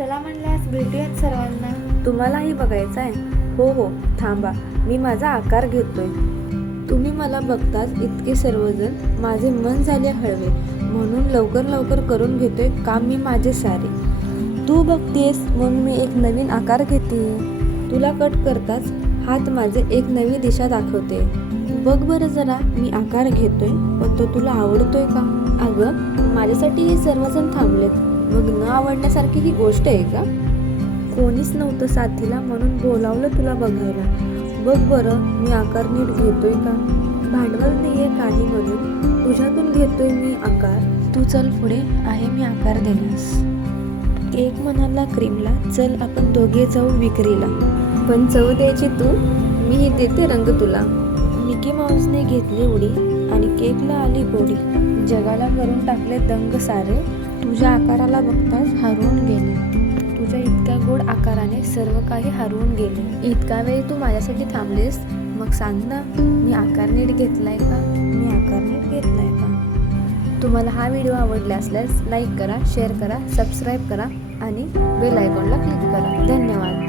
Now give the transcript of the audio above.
चला म्हणल्यास भेटूयात सर्वांना. तुम्हालाही बघायचं आहे. हो हो थांबा. मी माझा आकार घेतोय. तुम्ही मला बघताच इतके सर्वजण माझे मन झाले हळवे. म्हणून लवकर लवकर करून घेतोय काम मी माझे सारे. तू बघतेस म्हणून मी एक नवीन आकार घेते. तुला कट करताच हात माझे एक नवी दिशा दाखवते. बघ बरं जरा मी आकार घेतोय पण तो तुला आवडतोय का? अगं माझ्यासाठी हे सर्वजण थांबलेत. मग न आवडण्यासारखी ही गोष्ट आहे का? कोणीच नव्हतं साथीला म्हणून बोलावलं तुला बघायला. बघ बरं मी आकार नीट घेतोय का? भांडवल नाहीये काही म्हणून. तुझ्यातून घेतोय मी आकार. तू चल पुढे आहे मी आकार देण्यास. एक म्हणाला क्रीमला चल आपण दोघे जाऊ विक्रीला. पण चव द्यायची तू मी देते रंग तुला. मिकी माऊसने घेतली उडी आणि केकला आली गोडी. जगाला करून टाकले दंग सारे. तुझ्या आकाराला बघताच हरवून गेले. तुझ्या इतक्या गोड आकाराने सर्व काही हरवून गेले. इतका वेळ तू माझ्यासाठी थांबलीस? मग सांग ना मी आकार नीट घेतलाय का? मी आकार नीट घेतलाय का? तुम्हाला हा व्हिडिओ आवडला असल्यास लाईक करा शेअर करा सबस्क्राईब करा आणि बेल आयकॉनला क्लिक करा. धन्यवाद.